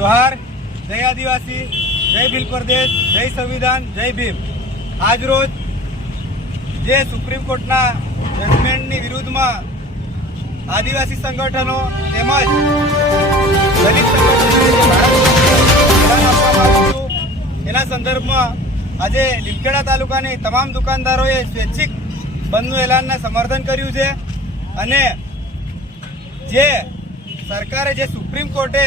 जोहार, जय आदिवासी, जय भील प्रदेश, जय संविधान, जय भीम। आज रोज जे सुप्रीम कोर्टना जजमेंटनी विरुद्धમાં आदिवासी संगठनो તેમજ દલિત સંગઠનો એના સંદર્ભમાં આજે લીમખેડા તાલુકાની તમામ દુકાનદારોએ સ્વૈચ્છિક બંધનું એલાનને સમર્થન કર્યું છે અને જે સરકારે જે સુપ્રીમ કોર્ટે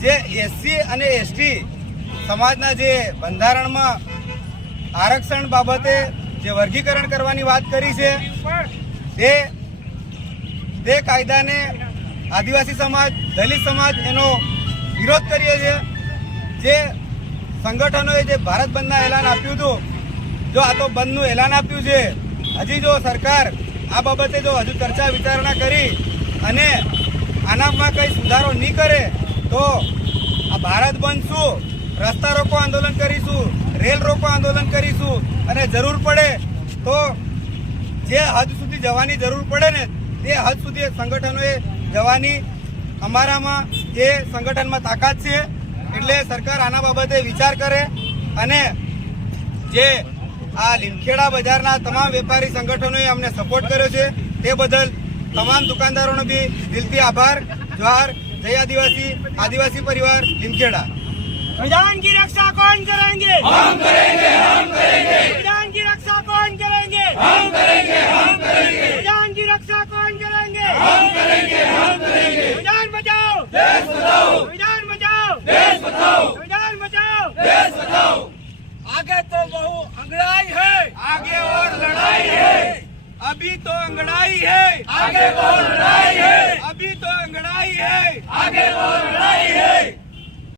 જે એસસી અને એસટી સમાજના જે બંધારણમાં આરક્ષણ બાબતે જે વર્ગીકરણ કરવાની વાત કરી છે તે કાયદાને આદિવાસી સમાજ, દલિત સમાજ એનો વિરોધ કરીએ છીએ। જે સંગઠનોએ જે ભારત બંધના એલાન આપ્યું હતું, જો આ તો બંધનું એલાન આપ્યું છે, હજી જો સરકાર આ બાબતે જો હજુ ચર્ચા વિચારણા કરી અને આનામાં કંઈ સુધારો નહીં કરે તો આ ભારત બંધ શું, રસ્તા રોકો આંદોલન કરીશું, રેલ રોકો આંદોલન કરીશું અને જરૂર પડે તો જે હદ સુધી જવાની જરૂર પડે ને તે હદ સુધી સંગઠનોએ જવાની અમારામાં એ સંગઠનમાં તાકાત છે। એટલે સરકાર આના બાબતે વિચાર કરે અને જે આ લીમખેડા બજારના તમામ વેપારી સંગઠનોએ અમને સપોર્ટ કર્યો છે તે બદલ તમામ દુકાનદારોનો બી દિલથી આભાર। જોહાર, जय आदिवासी, आदिवासी परिवार लिमखेड़ा। संविधान की रक्षा कौन करेंगे? हम करेंगे, हम करेंगे। संविधान की रक्षा कौन करेंगे? हम करेंगे, हम करेंगे। संविधान की रक्षा कौन करेंगे? हम करेंगे, हम करेंगे। संविधान बचाओ, देश बचाओ। संविधान बचाओ, देश बचाओ। संविधान बचाओ, देश बचाओ। आगे तो बहु अंगड़ाई है, आगे और लड़ाई है, अभी तो अंगड़ाई है, आगे बहुत लड़ाई है, अभी तो अंगड़ाई है, आगे बहुत